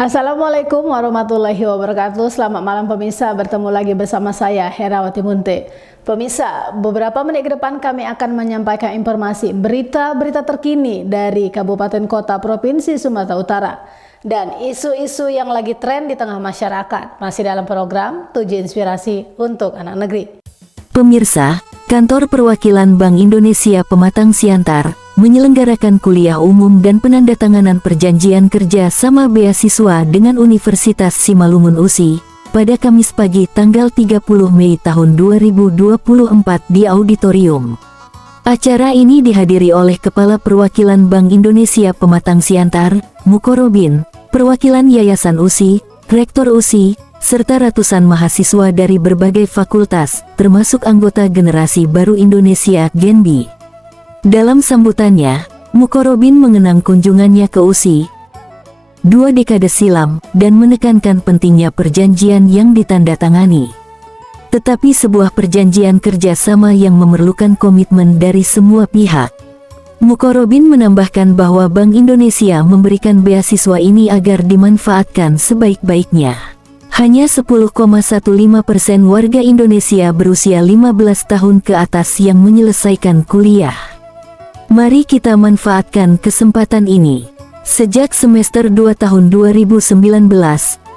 Assalamualaikum warahmatullahi wabarakatuh. Selamat malam pemirsa, bertemu lagi bersama saya Herawati Munte. Pemirsa, beberapa menit ke depan kami akan menyampaikan informasi berita-berita terkini dari Kabupaten Kota Provinsi Sumatera Utara dan isu-isu yang lagi tren di tengah masyarakat. Masih dalam program Tujuh Inspirasi untuk Anak Negeri. Pemirsa, Kantor Perwakilan Bank Indonesia Pematang Siantar menyelenggarakan kuliah umum dan penandatanganan perjanjian kerja sama beasiswa dengan Universitas Simalungun USI pada Kamis pagi tanggal 30 Mei tahun 2024 di auditorium. Acara ini dihadiri oleh Kepala Perwakilan Bank Indonesia Pematang Siantar, Mukorobin, perwakilan Yayasan USI, Rektor USI, serta ratusan mahasiswa dari berbagai fakultas, termasuk anggota Generasi Baru Indonesia (GENBI). Dalam sambutannya, Mukorobin mengenang kunjungannya ke USI 2 dekade silam dan menekankan pentingnya perjanjian yang ditandatangani. Tetapi sebuah perjanjian kerjasama yang memerlukan komitmen dari semua pihak. Mukorobin menambahkan bahwa Bank Indonesia memberikan beasiswa ini agar dimanfaatkan sebaik-baiknya. Hanya 10,15% warga Indonesia berusia 15 tahun ke atas yang menyelesaikan kuliah. Mari kita manfaatkan kesempatan ini. Sejak semester 2 tahun 2019,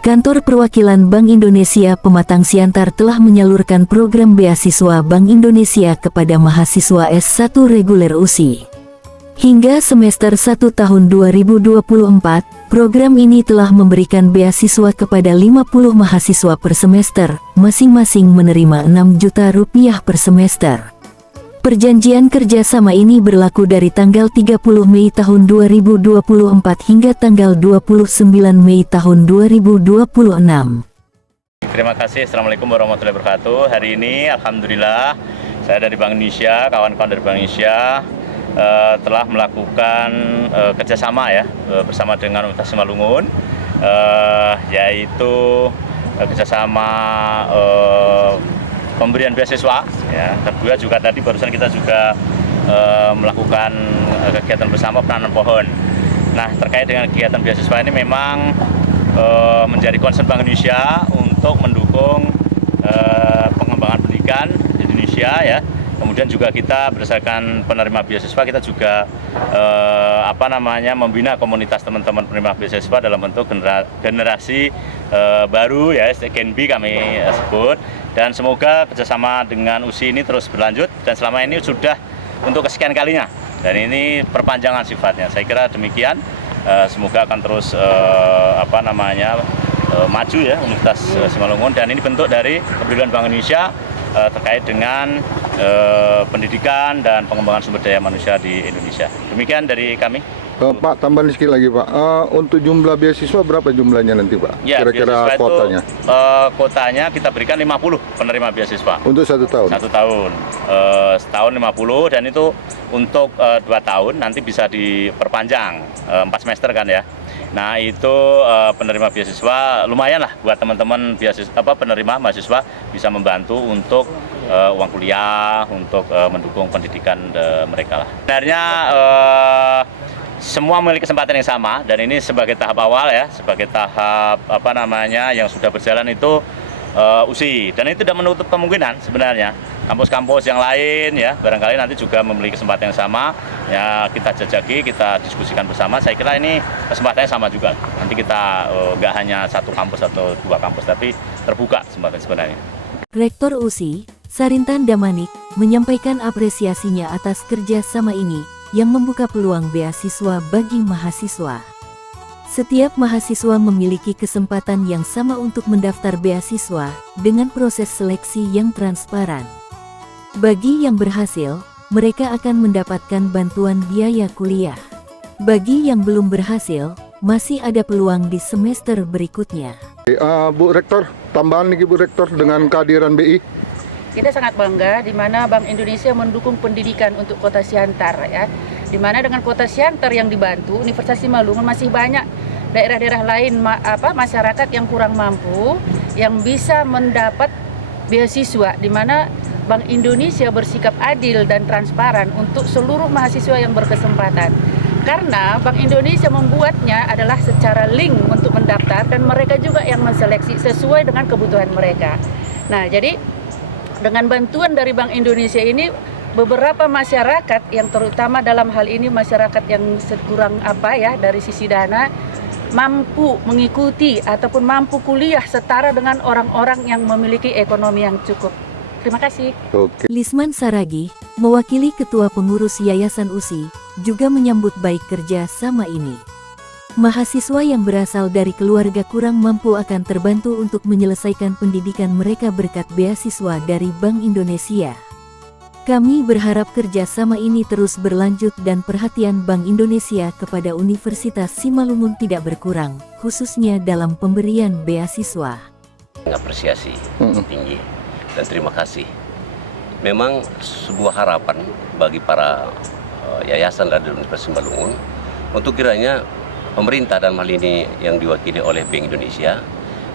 Kantor Perwakilan Bank Indonesia Pematang Siantar telah menyalurkan program beasiswa Bank Indonesia kepada mahasiswa S1 reguler USI. Hingga semester 1 tahun 2024, program ini telah memberikan beasiswa kepada 50 mahasiswa per semester, masing-masing menerima Rp6 juta per semester. Perjanjian kerjasama ini berlaku dari tanggal 30 Mei tahun 2024 hingga tanggal 29 Mei tahun 2026. Terima kasih. Assalamualaikum warahmatullahi wabarakatuh. Hari ini Alhamdulillah saya dari Bank Indonesia, kawan-kawan dari Bank Indonesia telah melakukan kerjasama ya bersama dengan Universitas Simalungun, yaitu kerjasama pemberian beasiswa ya. Kedua juga tadi barusan kita juga melakukan kegiatan bersama penanam pohon. Nah, terkait dengan kegiatan beasiswa ini memang menjadi concern Bank Indonesia untuk mendukung pengembangan pendidikan di Indonesia ya. Kemudian juga kita berdasarkan penerima beasiswa kita juga membina komunitas teman-teman penerima beasiswa dalam bentuk generasi baru ya, GENBI kami sebut. Dan semoga kerjasama dengan USI ini terus berlanjut dan selama ini sudah untuk kesekian kalinya dan ini perpanjangan sifatnya. Saya kira demikian. Semoga akan terus maju ya Universitas Simalungun, dan ini bentuk dari kepedulian Bank Indonesia terkait dengan pendidikan dan pengembangan sumber daya manusia di Indonesia. Demikian dari kami. Pak, tambahan sedikit lagi Pak, untuk jumlah beasiswa berapa jumlahnya nanti Pak? Ya, kira-kira kuotanya? Kotanya kita berikan 50 penerima beasiswa. Untuk 1 tahun? 1 tahun. Setahun 50 dan itu untuk 2 tahun, nanti bisa diperpanjang 4 semester kan ya. Nah itu penerima beasiswa lumayan lah buat teman-teman penerima mahasiswa, bisa membantu untuk uang kuliah, untuk mendukung pendidikan mereka lah. Sebenarnya semua memiliki kesempatan yang sama dan ini sebagai tahap awal ya, sebagai tahap yang sudah berjalan itu USI, dan itu tidak menutup kemungkinan sebenarnya kampus-kampus yang lain ya barangkali nanti juga memiliki kesempatan yang sama ya, kita jajaki, kita diskusikan bersama. Saya kira ini kesempatannya sama juga, nanti kita nggak hanya 1 kampus atau 2 kampus tapi terbuka kesempatan sebenarnya. Rektor USI, Sarintan Damanik, menyampaikan apresiasinya atas kerjasama ini yang membuka peluang beasiswa bagi mahasiswa. Setiap mahasiswa memiliki kesempatan yang sama untuk mendaftar beasiswa dengan proses seleksi yang transparan. Bagi yang berhasil, mereka akan mendapatkan bantuan biaya kuliah. Bagi yang belum berhasil, masih ada peluang di semester berikutnya. Bu Rektor, tambahan lagi Bu Rektor dengan kehadiran BI. Kita sangat bangga di mana Bank Indonesia mendukung pendidikan untuk Kota Siantar ya. Di mana dengan Kota Siantar yang dibantu, Universitas Simalungun masih banyak daerah-daerah lain masyarakat yang kurang mampu yang bisa mendapat beasiswa, di mana Bank Indonesia bersikap adil dan transparan untuk seluruh mahasiswa yang berkesempatan. Karena Bank Indonesia membuatnya adalah secara link untuk mendaftar dan mereka juga yang menseleksi sesuai dengan kebutuhan mereka. Nah, jadi dengan bantuan dari Bank Indonesia ini beberapa masyarakat yang terutama dalam hal ini masyarakat yang kurang dari sisi dana mampu mengikuti ataupun mampu kuliah setara dengan orang-orang yang memiliki ekonomi yang cukup. Terima kasih. Oke. Lisman Saragi, mewakili Ketua Pengurus Yayasan USI, juga menyambut baik kerja sama ini. Mahasiswa yang berasal dari keluarga kurang mampu akan terbantu untuk menyelesaikan pendidikan mereka berkat beasiswa dari Bank Indonesia. Kami berharap kerjasama ini terus berlanjut dan perhatian Bank Indonesia kepada Universitas Simalungun tidak berkurang, khususnya dalam pemberian beasiswa. Apresiasi tinggi dan terima kasih. Memang sebuah harapan bagi para yayasan dari Universitas Simalungun untuk kiranya pemerintah dalam hal ini yang diwakili oleh Bank Indonesia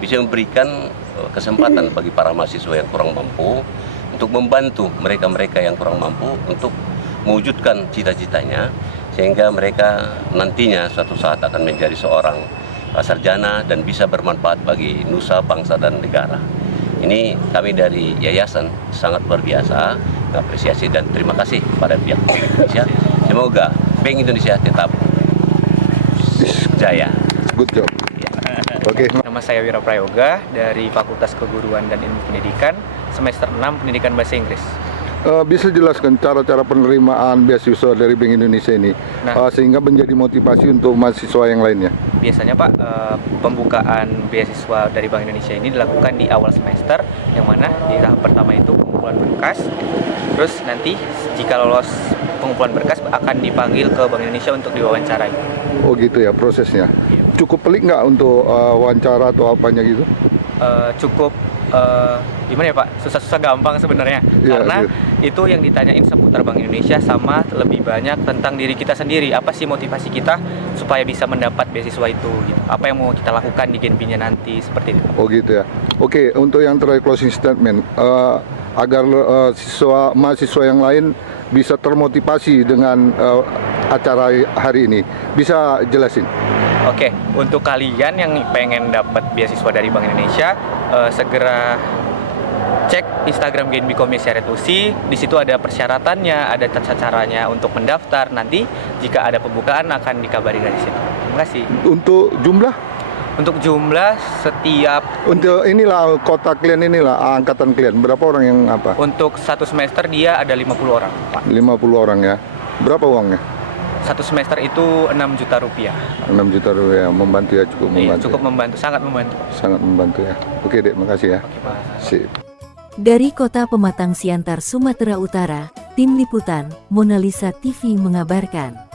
bisa memberikan kesempatan bagi para mahasiswa yang kurang mampu untuk membantu mereka-mereka yang kurang mampu untuk mewujudkan cita-citanya sehingga mereka nantinya suatu saat akan menjadi seorang sarjana dan bisa bermanfaat bagi nusa, bangsa, dan negara. Ini kami dari yayasan sangat luar biasa apresiasi dan terima kasih kepada pihak Bank Indonesia. Semoga Bank Indonesia tetap jaya. Good job. Oke. Nama saya Wira Prayoga dari Fakultas Keguruan dan Ilmu Pendidikan, semester 6 Pendidikan Bahasa Inggris. Bisa jelaskan cara-cara penerimaan beasiswa dari Bank Indonesia ini sehingga menjadi motivasi untuk mahasiswa yang lainnya? Biasanya Pak, pembukaan beasiswa dari Bank Indonesia ini dilakukan di awal semester, yang mana di tahap pertama itu pengumpulan berkas. Terus nanti jika lolos pengumpulan berkas akan dipanggil ke Bank Indonesia untuk diwawancarai. Oh gitu ya prosesnya. Cukup pelik nggak untuk wawancara atau apanya gitu? Cukup gimana ya Pak, susah-susah gampang sebenarnya karena itu yang ditanyain seputar Bank Indonesia sama lebih banyak tentang diri kita sendiri, apa sih motivasi kita supaya bisa mendapat beasiswa itu gitu. Apa yang mau kita lakukan di Genpinya nanti, seperti itu. Oh gitu ya. Oke, untuk yang terakhir closing statement agar mahasiswa yang lain bisa termotivasi dengan acara hari ini, bisa jelasin? Oke, untuk kalian yang pengen dapat beasiswa dari Bank Indonesia, segera cek Instagram Genbi Komisariat USI. Di situ ada persyaratannya, ada tata caranya untuk mendaftar. Nanti jika ada pembukaan akan dikabari dari situ. Terima kasih. Untuk jumlah? Untuk jumlah setiap Untuk inilah kota kalian inilah angkatan kalian berapa orang yang apa? untuk satu semester dia ada 50 orang, Pak. 50 orang ya. Berapa uangnya? Satu semester itu 6 juta rupiah. 6 juta rupiah, membantu ya, cukup membantu. Iya, cukup membantu, sangat membantu. Sangat membantu ya. Oke Dek, makasih ya. Oke, Pak. Sip. Dari Kota Pematang Siantar, Sumatera Utara, Tim Liputan, Mona Lisa TV mengabarkan.